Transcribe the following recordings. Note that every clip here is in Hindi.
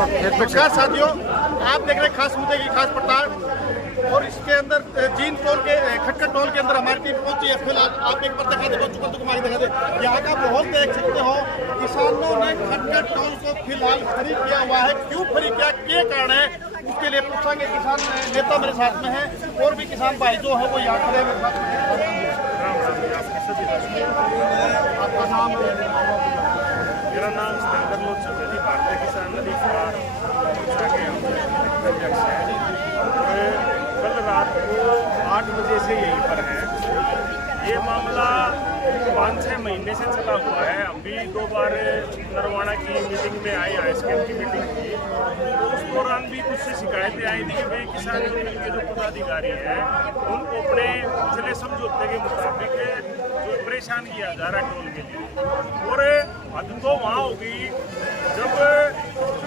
नमस्कार साथियों, आप देख रहे हैं खास मुद्दे की खास पड़ताल और इसके अंदर जींद टोल के खटखट टोल के अंदर हमारी टीम पहुंची है। फिलहाल आप एक बार दिखा दे, चुकल तुम्हारी दिखा दे, यहाँ का माहौल देख सकते हो। किसानों ने खटखट टोल को फिलहाल फ्री किया हुआ है। क्यों फ्री किया, क्या कारण है, उसके लिए पूछेंगे। किसान नेता मेरे साथ में है और भी किसान भाई जो है वो यहाँ खड़े मेरे साथ में। आपका नाम? मेरा नाम सिकंदर लोध चौधरी, भारतीय किसान अधिकार मोर्चा के अध्यक्ष हैं। कल रात को 8 बजे से यहीं पर है। ये मामला 5-6 महीने से चला हुआ है। अभी 2 बार नरवाना की मीटिंग में आए, आईएसकेएम की मीटिंग की, तो उस दौरान भी कुछ शिकायतें आई थी कि भाई किसान यूनियन के जो पदाधिकारी हैं उनको अपने पिछले समझौते के मुताबिक जो परेशान किया जा रहा है टोल के लिए। और हद तो वहाँ होगी जब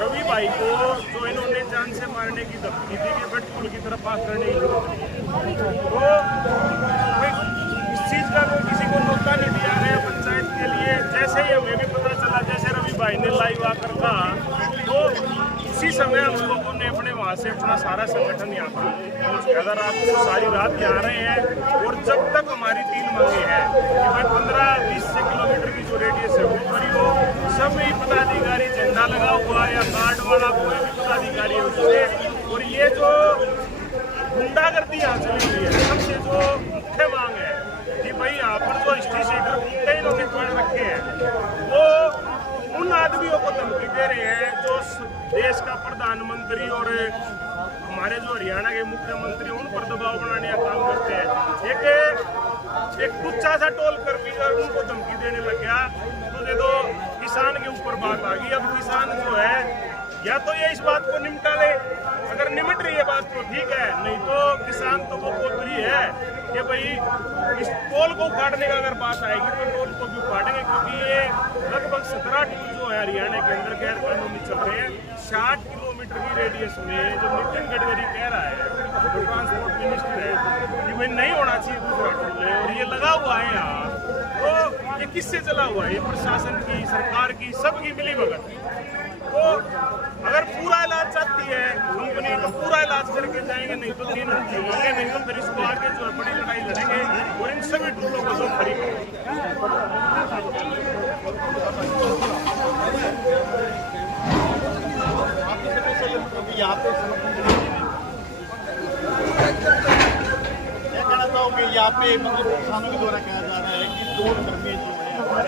रवि भाई को जो इन्होंने जान से मारने की धमकी दी कि पेट्रोल की तरफ बात करने की जरूरत नहीं है, तो इस चीज़ का कोई किसी को मौका नहीं दिया गया पंचायत के लिए। जैसे ही हमें भी पता चला, जैसे रवि भाई ने लाइव आकर कहा, तो उसी समय हम लोगों ने अपने वहाँ से अपना सारा संगठन यहाँ पर अगर आप सारी रात यहाँ रहे हैं। और जब तक हमारी 3 मांगे हैं कि भाई 15-20 किलोमीटर की जो रेडियस है वो भरी हो, सभी पदाधिकारी झंडा लगा हुआ या कार्ड वाला कोई भी पदाधिकारी है उससे। और ये जो गुंडागर्दी यहाँ चली हुई है, सबसे जो मुख्य मांग है कि भाई यहाँ पर जो हिस्ट्री सीटर गुंडे इन्होंने पकड़ रखे हैं, वो उन आदमियों को धमकी दे रहे हैं जो देश का प्रधानमंत्री और हमारे जो हरियाणा के मुख्यमंत्री उन पर दबाव बनाने का काम करते हैं। एक कुच्चा सा टोल कर भी उनको धमकी देने लग गया, तो ये तो किसान के ऊपर बात आ गई। अब किसान जो है या तो ये इस बात को निपटा ले, अगर निमट रही है बात तो ठीक है, नहीं तो किसान तो वो पोतरी है कि भाई इस टोल को काटने का अगर बात आएगी तो टोल को भी काटेंगे। क्योंकि ये लगभग 17 टोल जो है हरियाणा के अंदर गैर कानूनी चल रहे हैं। 60 किलोमीटर की रेडियस में जो नितिन गडकरी कह रहा है, जो ट्रांसपोर्ट मिनिस्टर है, कि भाई नहीं होना चाहिए दूसरा टोल है, और ये लगा हुआ है यहाँ, तो ये किससे चला हुआ है? ये प्रशासन की, सरकार की, सबकी मिली भगत। तो अगर पूरा इलाज चाहती है कंपनी तो पूरा इलाज करके जाएंगे, नहीं तो 3 होंगे, नहीं तो फिर इसको आगे जो है बड़ी लड़ाई लड़ेंगे और इन सभी टोलों को जो खड़ी यहाँ पे क्या कहना चाहोगे? यहाँ पे मतलब किसानों के द्वारा कहा जा रहा है कि टोल कर्मी जो है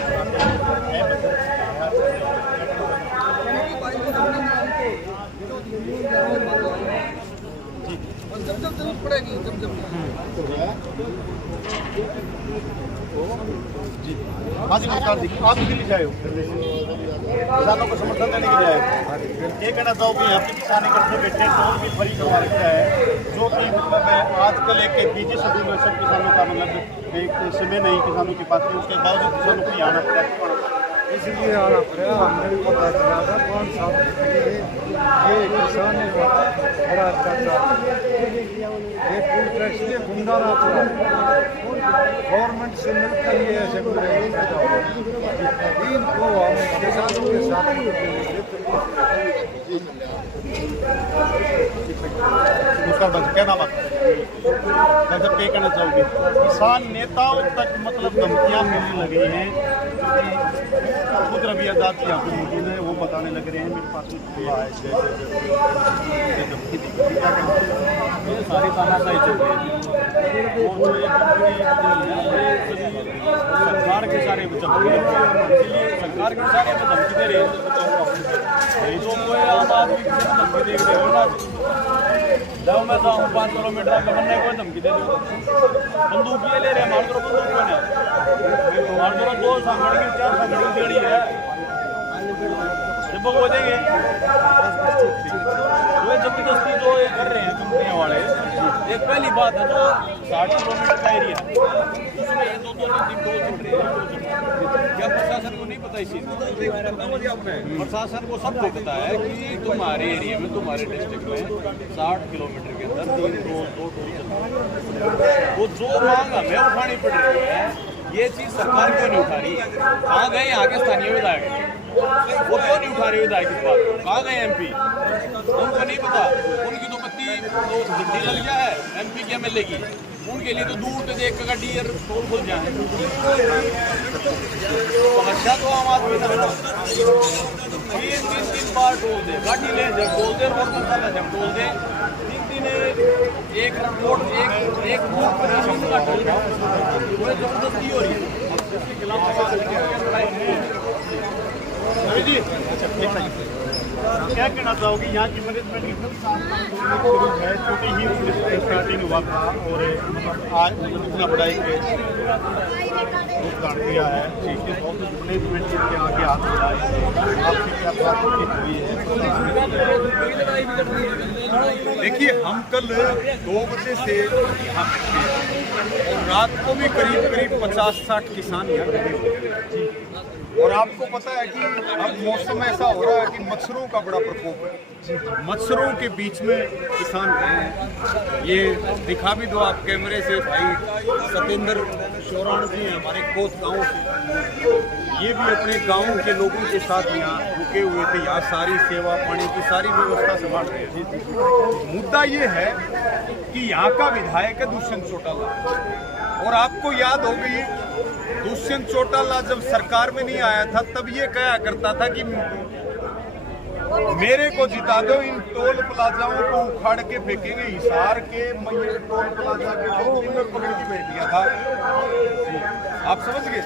जब जरूरत पड़ेगी जब जी। आज नमस्कार जी, आप दिल्ली से आए हो, किसानों को समर्थन देने के लिए आए हो। ये कहना चाहोगे यहाँ पे किसान इकट्ठे बैठे टोल भी फ्री करवा रखा है, जो कि मतलब है आजकल एक बीजी सदी में सब किसानों का मतलब एक समय नहीं किसानों के पास, उसके बावजूद किसानों को यहाँ आना पड़ा, इसलिए आना पड़ा। हमने भी पता चला था 5 साल ये किसान बड़ा अत्याचार, ये फूड टैक्स के गुंडा ना चला, गवर्नमेंट से मिलकर ये ऐसे इनको हम किसानों के साथ क्या नाम आपका? मतलब क्या कहना चाहोगे? किसान नेताओं तक मतलब धमकियाँ मिलने लगी हैं, खुद रवि आजाद यहाँ पे मौजूद है, वो बताने लग रहे हैं मेरे पास सारी तानाशाही चल रही सरकार के सारे सरकार के सारे धमकी दे रहे हैं, तो कोई आम आदमी धमकी देख रहे हो ना, जब मैं जाऊँ 5 किलोमीटर का बनने को धमकी दे दो, बंदूक ये ले रहे हैं, मार दो बंदूक क्यों नहीं, मार दो 2 सांगड़ की 4 सांगड़ की गाड़ी है, जब हो जाएंगे वो जबरदस्ती जो ये कर रहे हैं कंपनियां वाले। एक पहली बात है जो 60 किलोमीटर का एरिया उसमें 2-3 टोल चल रहे हैं, क्या प्रशासन को नहीं पता इस चीज़? प्रशासन को सबको पता है कि तुम्हारे एरिया में, तुम्हारे डिस्ट्रिक्ट में 60 किलोमीटर के अंदर 3 टोल 2 टोल चल रहे हैं। वो जो मांग हमें उठानी पड़ रही है, ये चीज़ सरकार क्यों नहीं उठा रही? कहाँ गए यहाँ के स्थानीय विधायक? वो क्यों नहीं उठा रहे विधायक इस बात को? कहाँ गए एमपी? उनको नहीं पता, उनकी तो बत्ती तो झंडी लग गया है एमपी की एमएलए की, उनके लिए तो दूर से देख कर डी टोल खुल जाए। समस्या तो आम आदमी का है। 3 बार टोल दे, गाड़ी ले जब टोल दे, और मसाला जब टोल दे, 3 एक रोड एक बूथ पर का टोल वो जबरदस्ती हो रही है। इसके खिलाफ जी क्या कहना चाहोगे? यहाँ की मैनेजमेंट है, छोटी ही स्टार्टिंग हुआ था और आज इतना बड़ा एक रूप दिया है। मैनेजमेंट के आगे हाथ बढ़ाए, आपकी क्या बातचीत हुई है? देखिए, हम कल 2 बजे से यहाँ बैठे और रात को भी करीब 50-60 किसान यहाँ बैठे। और आपको पता है कि अब मौसम ऐसा हो रहा है कि मच्छरों का बड़ा प्रकोप है। मच्छरों के बीच में किसान रहे हैं। ये दिखा भी दो आप कैमरे से। भाई सतेंद्र शोराण जी हैं हमारे कोत गाँव से, ये भी अपने गाँव के लोगों के साथ यहाँ रुके हुए थे। यहाँ सारी सेवा पानी की सारी व्यवस्था संभाल रहे हैं। मुद्दा ये है कि यहाँ का विधायक है दुष्यंत चौटाला, और आपको याद होगी दुष्यंत चौटाला जब सरकार में नहीं आया था तब ये कहा करता था कि मेरे को जिता दो, इन टोल प्लाजाओं को उखाड़ के फेंकेंगे। हिसार के मैयर टोल प्लाजा के में पकड़ के बैठ गया था, आप समझ गए।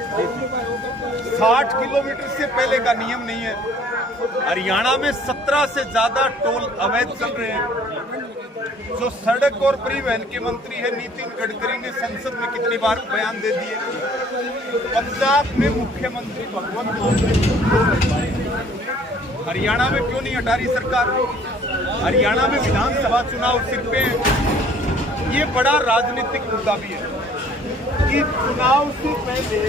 60 किलोमीटर से पहले का नियम नहीं है। हरियाणा में 17 से ज्यादा टोल अवैध चल रहे हैं। जो सड़क और परिवहन के मंत्री है नितिन गडकरी ने संसद में कितनी बार बयान दे दिए। पंजाब में मुख्यमंत्री भगवंत मान, हरियाणा में क्यों नहीं हटा रही सरकार? हरियाणा में विधानसभा चुनाव सिर पे, ये बड़ा राजनीतिक मुद्दा भी है कि चुनाव से पहले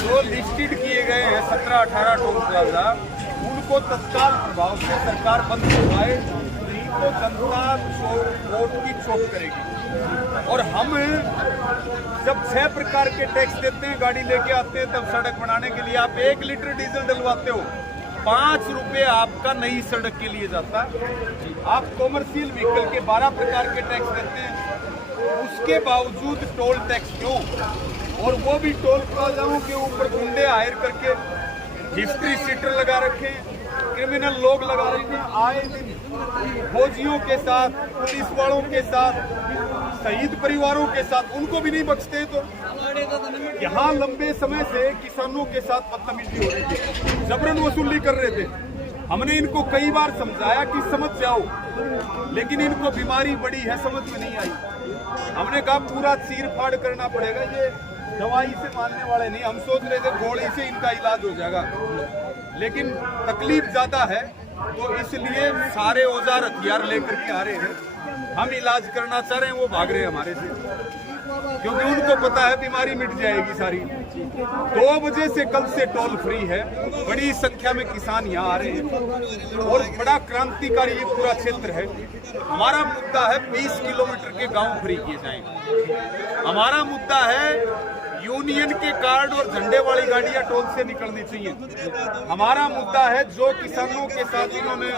जो लिस्टेड किए गए हैं 17-18 टोल प्लाजा, उनको तत्काल प्रभाव से सरकार बंद करवाए तो जनता वोट की चोट करेगी। और हम जब 6 प्रकार के टैक्स देते हैं, गाड़ी लेके आते हैं, तब सड़क बनाने के लिए आप 1 लीटर डीजल डलवाते हो, 5 रुपए आपका नई सड़क के लिए जाता है। आप कॉमर्शियल व्हीकल के 12 प्रकार के टैक्स देते हैं, उसके बावजूद टोल टैक्स क्यों? और वो भी टोल प्लाजाओं के ऊपर गुंडे हायर करके हिस्ट्री सीटर लगा रखे हैं, क्रिमिनल लोग लगा रखे हैं। आए दिन फौजियों के साथ, पुलिस वालों के साथ, शहीद परिवारों के साथ, उनको भी नहीं बख्शते। तो यहाँ लंबे समय से किसानों के साथ बदतमीजी हो रही थी, जबरन वसूली कर रहे थे। हमने इनको कई बार समझाया कि समझ जाओ, लेकिन इनको बीमारी बड़ी है, समझ में नहीं आई। हमने कहा पूरा चीर फाड़ करना पड़ेगा, ये दवाई से मानने वाले नहीं। हम सोच रहे थे गोली से इनका इलाज हो जाएगा, लेकिन तकलीफ ज्यादा है, तो इसलिए सारे औजार हथियार लेकर के आ रहे हैं। हम इलाज करना चाह रहे हैं, वो भाग रहे हैं हमारे से, क्योंकि उनको पता है बीमारी मिट जाएगी सारी। 2 बजे से कल से टोल फ्री है। बड़ी संख्या में किसान यहाँ आ रहे हैं और बड़ा क्रांतिकारी ये पूरा क्षेत्र है। हमारा मुद्दा है 20 किलोमीटर के गांव फ्री किए जाएंगे। हमारा मुद्दा है यूनियन के कार्ड और झंडे वाली गाड़ियां टोल से निकलनी चाहिए। हमारा मुद्दा है जो किसानों के साथ इन्होंने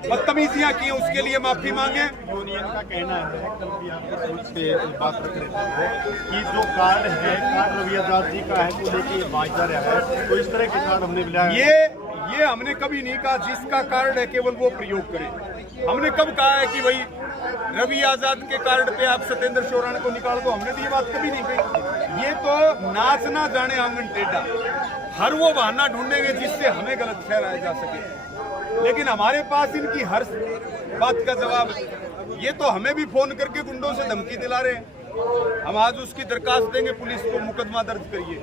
बदतमीजियां की उसके लिए माफी मांगे। यूनियन का कहना है, कल भी आप से बात रख रहे थे कि जो कार्ड है, कार्ड रवि आजाद जी का है, को लेके भाईचारा है, तो इस तरह के कार्ड हमने मिला है। ये हमने कभी नहीं कहा जिसका कार्ड है केवल वो प्रयोग करें। हमने कब कहा है कि भाई रवि आजाद के कार्ड पे आप सतेंद्र शोराण को निकाल दो? हमने तो ये बात कभी नहीं कही। ये तो नाचना जाने आंगन टेढ़ा, हर वो बहाना ढूंढेंगे जिससे हमें गलत ठहराया जा सके। लेकिन हमारे पास इनकी हर बात का जवाब है। ये तो हमें भी फोन करके गुंडों से धमकी दिला रहे हैं। हम आज उसकी दरखास्त देंगे पुलिस को, मुकदमा दर्ज करिए,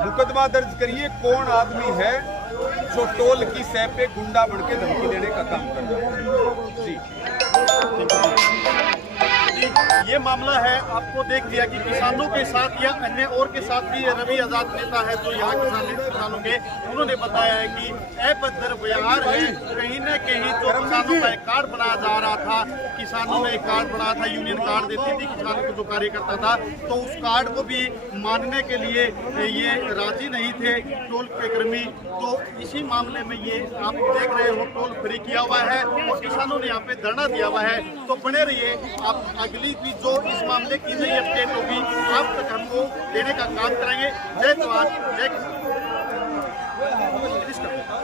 मुकदमा दर्ज करिए। कौन आदमी है जो टोल की सह पे गुंडा बढ़ के धमकी देने का काम कर रहा है? जी ये मामला है, आपको देख लिया कि किसानों के साथ या अन्य और के साथ भी रवि आजाद नेता है जो यहाँ किसानों के, उन्होंने बताया है कि अभद्र व्यवहार है। कहीं न कहीं जो किसानों का एक कार्ड बनाया जा रहा था, किसानों ने एक कार्ड बनाया था, यूनियन कार्ड देती थी किसानों को जो कार्य करता था, तो उस कार्ड को भी मानने के लिए ये राजी नहीं थे टोल के कर्मी। तो इसी मामले में ये आप देख रहे हो टोल फ्री किया हुआ है और किसानों ने यहाँ पे धरना दिया हुआ है। तो बने रहिए, आप अगली भी जो इस मामले की नई अपडेट होगी आप तक हमको देने का काम करेंगे। जय जवान जय किसान।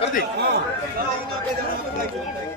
कर दी।